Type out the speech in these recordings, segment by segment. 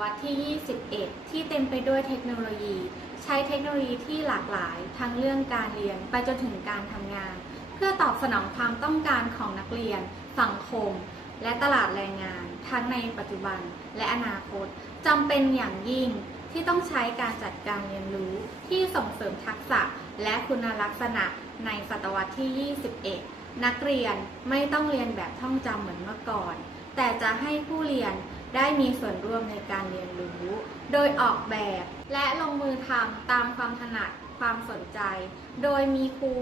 วรรษที่ 21 ที่เต็มไปด้วยเทคโนโลยี ใช้เทคโนโลยีที่หลากหลายทั้งเรื่องการเรียนไปจนถึงการทำงาน เพื่อตอบสนองความต้องการของนักเรียน สังคม และตลาดแรงงาน ทั้งในปัจจุบันและอนาคตจำเป็นอย่างยิ่งที่ต้องใช้การจัดการเรียนรู้ที่ส่งเสริมทักษะและคุณลักษณะในศตวรรษที่ 21 นักเรียนไม่ต้องเรียนแบบท่องจำเหมือนเมื่อก่อน แต่จะให้ผู้เรียน ได้มีส่วนร่วมในการเรียนรู้ โดยออกแบบและลงมือทำตามความถนัดความสนใจ โดยมีครู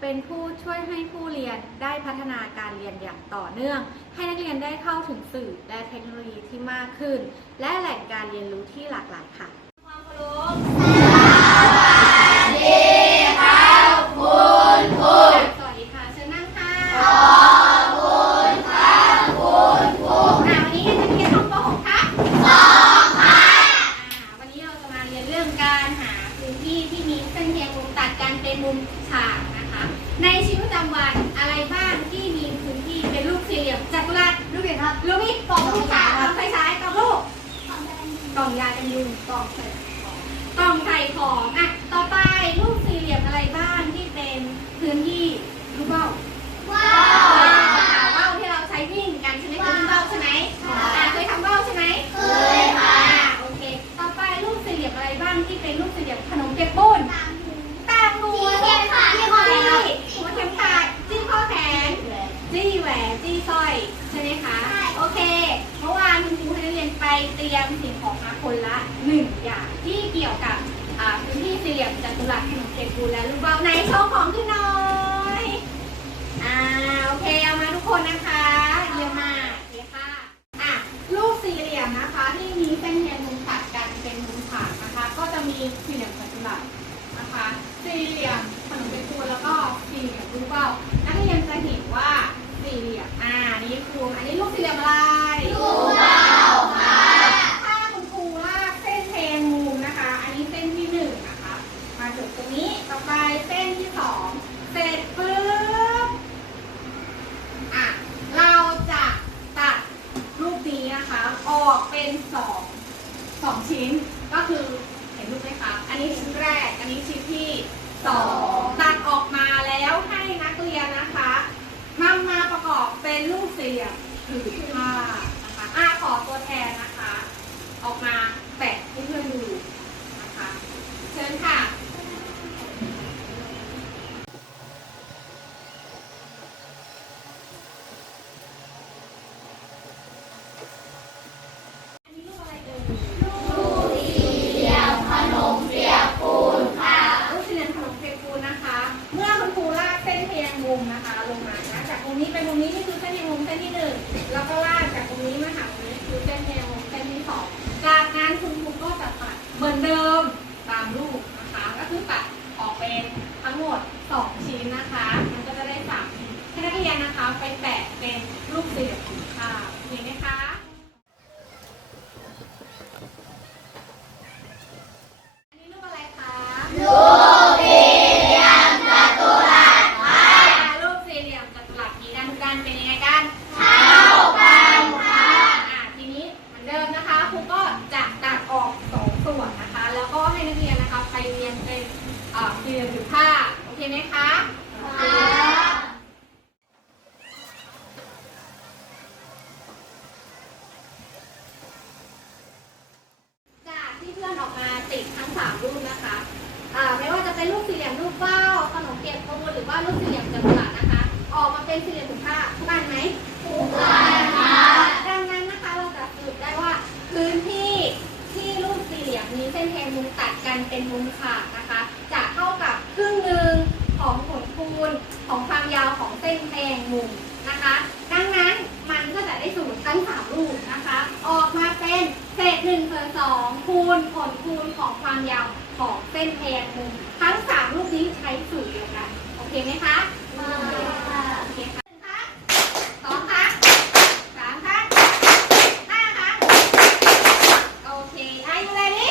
เป็นผู้ช่วยให้ผู้เรียนได้พัฒนาการเรียนอย่างต่อเนื่อง ให้นักเรียนได้เข้าถึงสื่อและเทคโนโลยีที่มากขึ้น และแหล่งการเรียนรู้ที่หลากหลายค่ะ ความเคารพสวัสดีครับคุณครูสวัสดีค่ะเชิญนั่งค่ะขอบคุณครับคุณครูอ่าวันนี้ให้นักเรียนท่องป .6 ครับสองค่ะวันนี้เราจะมาเรียนเรื่องการหาพื้นที่ที่มีเส้นเทียงมุมตัดกันเป็นมุมฉากนะคะ ในชีวิตประจำวันอะไรบ้างที่มีพื้นที่เป็นรูปสี่เหลี่ยมจัตุรัส ลูกเห็นครับลูกนี่กล่องลูกฉากกล่องไฟฉายกล่องลูก กล่องยากันยุงกล่องใส่ของกล่องใส่ของอะต่อไปรูปสี่เหลี่ยมอะไรบ้างที่เป็นพื้นที่ลูกเบ้าว้าวว่าวที่เราใช้วิ่งกันใช่ไหมเคยเบ้าใช่ไหมอะ ที่เกี่ยวกับพื้นที่สี่เหลี่ยมจัตุรัสขนมเปียกปูนและลูกเบาในโชว์ของขึ้นหน่อยอ่าโอเคเอามาทุกคนนะคะเยี่ยมมากโอเคค่ะอะรูปสี่เหลี่ยมนะคะที่มีเส้นแยกมุมตัดกันเป็นมุมฉากนะคะ ก็จะมีสี่เหลี่ยมจัตุรัสนะคะ สี่เหลี่ยมขนมเป็นตัวแล้วก็สี่เหลี่ยมรูปเป้านักเรียนจะเห็นว่าสี่เหลี่ยมอ่านี่ครูอันนี้รูปสี่เหลี่ยมอะไรปเป้าค่ะถ้าคุณครูลากเส้นแทนมุมนะคะ อันนี้เส้นที่หนึ่งนะคะ มาถึงตรงนี้ต่อไปเส้นที่สองเสร็จปุ๊บอะเราจะตัดรูปนี้นะคะ ออกเป็นสองสองชิ้นก็คือเห็นรูปไหมคะ อันนี้ชิ้นแรก อันนี้ชิ้นที่สองตัดออกมาแล้วให้นักเรียนนะคะนำมาประกอบเป็นรูปสี่เหลี่ยมผืนผ้านะคะอ่าขอตัวแทนนะคะ ออกมาแปะให้เพื่อนดูนะคะ เชิญค่ะ อันนี้รูปอะไรเอ่ย รูปสี่เหลี่ยมขนมเปียกปูนค่ะ รูปสี่เหลี่ยมขนมเปียกปูนนะคะ เมื่อคุณครูลากเส้นเทียงมุมนะคะ ลงมานะจากมุมนี้ไปมุมนี้นี่คือเส้นเทียงมุมเส้นที่หนึ่งแล้วก็ลากจากตรงนี้มาหาตรงนี้คือเส้นเทียงมุมเส้นที่สองจากนั้นคุณครูก็จะตัดเหมือนเดิมตามรูปนะคะ ก็คือตัดออกเป็นทั้งหมดส นะคะ มันก็จะได้สามชิ้นให้นักเรียนนะคะไปแปะเป็นรูปสี่เหลี่ยมผืนผ้าเห็นไหมคะอันนี้รูปอะไรคะรูปสี่เหลี่ยมจัตุรัสค่ะรูปสี่เหลี่ยมจัตุรัสมีด้านทุกด้านเป็นยังไงกัน เท่ากันค่ะอะทีนี้เหมือนเดิมนะคะครูก็จะตัดออกสองส่วนนะคะ แล้วก็ให้นักเรียนนะคะไปเรียนเป็นเอ่อสี่เหลี่ยมผืนผ้า โอเคไหมคะค่ะจากที่เพื่อนออกมาติดทั้งสามรูปนะคะ อ่าไม่ว่าจะเป็นรูปสี่เหลี่ยมรูปเบ้า ขนมเปียกปูนหรือว่ารูปสี่เหลี่ยมจัตุรัสนะคะ ออกมาเป็นสี่เหลี่ยมผืนผ้าทุกอันไหมทุกอันค่ะดังนั้นนะคะเราจะสรุปได้ว่าพื้นที่ที่รูปสี่เหลี่ยมมีเส้นแทนมุมตัดกันเป็นมุมขาดนะคะ จะเท่ากับครึ่งหนึ่งของผลคูณของความยาวของเส้นแทนมุมนะคะ ดังนั้นมันก็จะได้สูตรทั้งสามรูปนะคะ ออกมาเป็นเศษหนึ่งส่วนสองคูณผลคูณของความยาว ของเส้นแทนมุมทั้งสามรูปนี้ใช้สูตรเดียวกัน โอเคไหมคะโอเคค่ะหนึ่งครั้งสองครั้งสามครั้งห้าครั้งโอเค Are you ready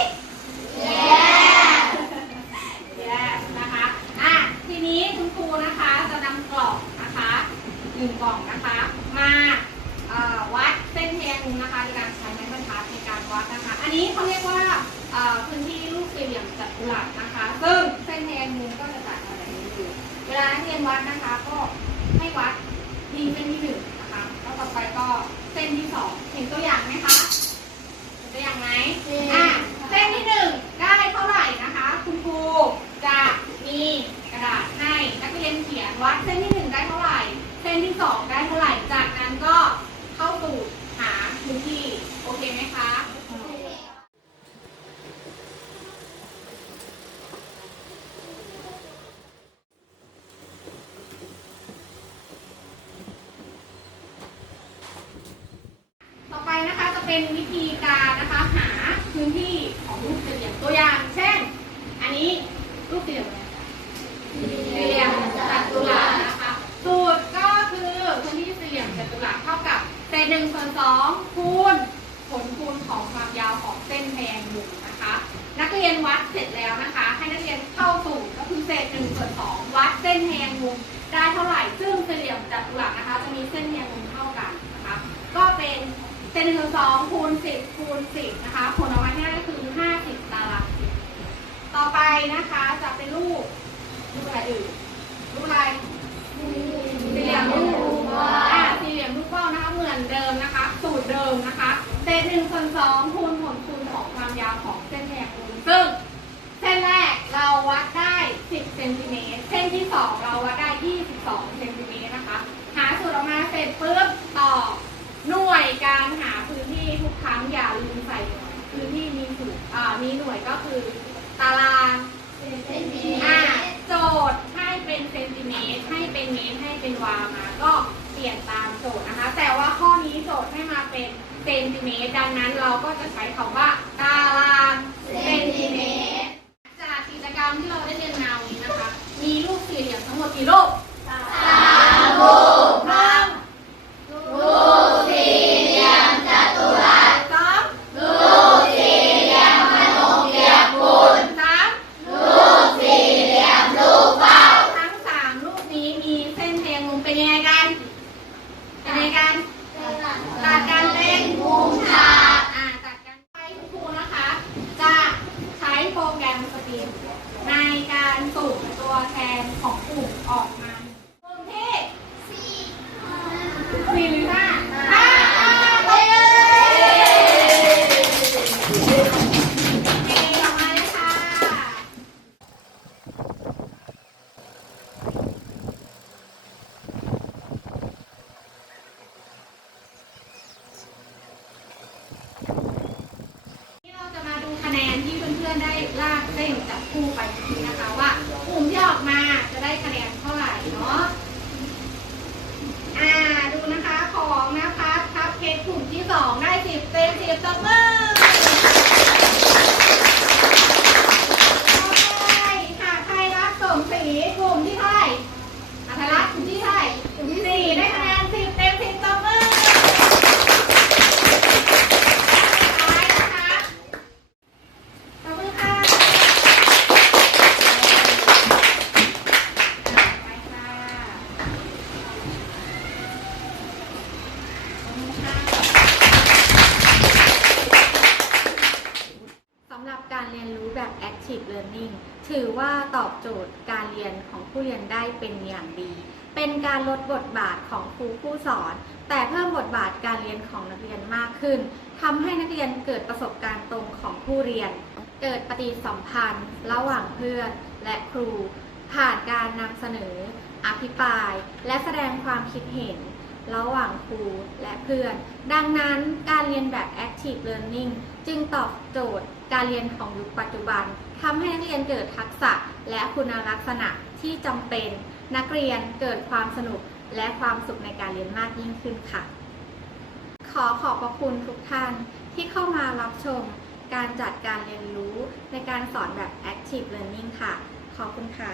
Yes Yes นะคะอะทีนี้คุณครูนะคะจะนำกล่องนะคะหนึ่งกล่องนะคะ มา วัดเส้นแทงมุมนะคะในการใช้ไม้บรรทัดในการวัดนะคะ อันนี้เขาเรียกว่าพื้นที่รูปสี่เหลี่ยมจัตุรัสนะคะซึ่งเส้นแทงมุมก็จะตัดมาแบบนี้อยู่เวลานักเรียนวัดนะคะ ก็ให้วัดทีเส้นที่หนึ่งนะคะแล้วต่อไปก็เส้นที่สองเห็นตัวอย่างไหมคะเห็นตัวอย่างไหมอะเส้นที่หนึ่งได้เท่าไหร่นะคะ คุณครูจะมีกระดาษให้นักเรียนเขียนวัดเส้นที่หนึ่งได้เท่าไหร่ เส้นที่สองได้เท่าไหร่ จากนั้นก็เข้าสู่หาพื้นที่ โอเคไหมคะ ต่อไปนะคะจะเป็นวิธีการนะคะหา พื้นที่ของรูปสี่เหลี่ยมตัวอย่าง เช่น อันนี้รูปสี่เหลี่ยมสี่เหลี่ยมจัตุรัสนะคะสูตรก็คือพื้นที่สี่เหลี่ยมจัตุรัสเท่ากับเศษหนึ่งส่วนสองคูณผลคูณของความยาวของเส้นแทนมุมนะคะ นักเรียนวัดเสร็จแล้วนะคะ ให้นักเรียนเข้าสูตรก็คือเศษหนึ่งส่วนสองวัดเส้นแทนมุมได้เท่าไหร่ซึ่งสี่เหลี่ยมจัตุรัสนะคะ จะมีเส้นแทนมุมเท่ากันนะคะ ก็เป็น เศษหนึ่งสองคูณสิบคูณสิบนะคะผลออกมาที่ได้ก็คือห้าสิบตารางสิบต่อไปนะคะจะเป็นรูปรูปอะไรอื่นรูปอะไรสี่เหลี่ยมลูกอ่าสี่เหลี่ยมลูกเป้านะคะเหมือนเดิมนะคะ สูตรเดิมนะคะเศษหนึ่งส่วนสองคูณผลคูณของความยาวของเส้นแทนมุมซึ่งเส้นแรกเราวัดได้ 10เซนติเมตรเส้นที่ 2 เราวัดได้ 22เซนติเมตรนะคะ หาสูตรออกมาเสร็จปุ๊บต่อ การหาพื้นที่ทุกครั้งอย่าลืมใส่พื้นที่มีสูตรมีหน่วยก็คือ ตารางอ่าโจทย์ให้เป็นเซนติเมตรให้เป็นเมตรให้เป็นวามาก็เปลี่ยนตามโจทย์นะคะ แต่ว่าข้อนี้โจทย์ให้มาเป็นเซนติเมตรดังนั้นเราก็จะใช้คำว่า ตารางเซนติเมตรจากกิจกรรมที่เราได้เรียนมาวันนี้นะคะ มีรูปสี่เหลี่ยมทั้งหมดกี่รูป จับคู่ไปทีนะ Active Learning ถือว่าตอบโจทย์การเรียนของผู้เรียนได้เป็นอย่างดี เป็นการลดบทบาทของครูผู้สอน แต่เพิ่มบทบาทการเรียนของนักเรียนมากขึ้นทำให้นักเรียนเกิดประสบการณ์ตรงของผู้เรียน เกิดปฏิสัมพันธ์ ระหว่างเพื่อนและครู ผ่านการนำเสนอ อภิปราย และแสดงความคิดเห็นระหว่างครูและเพื่อน ดังนั้นการเรียนแบบ Active Learning จึงตอบโจทย์การเรียนของยุคปัจจุบัน ทำให้นักเรียนเกิดทักษะและคุณลักษณะที่จำเป็นนักเรียนเกิดความสนุกและความสุขในการเรียนมากยิ่งขึ้นค่ะ ขอขอบพระคุณทุกท่านที่เข้ามารับชมการจัดการเรียนรู้ในการสอนแบบ Active Learning ค่ะ ขอบคุณค่ะ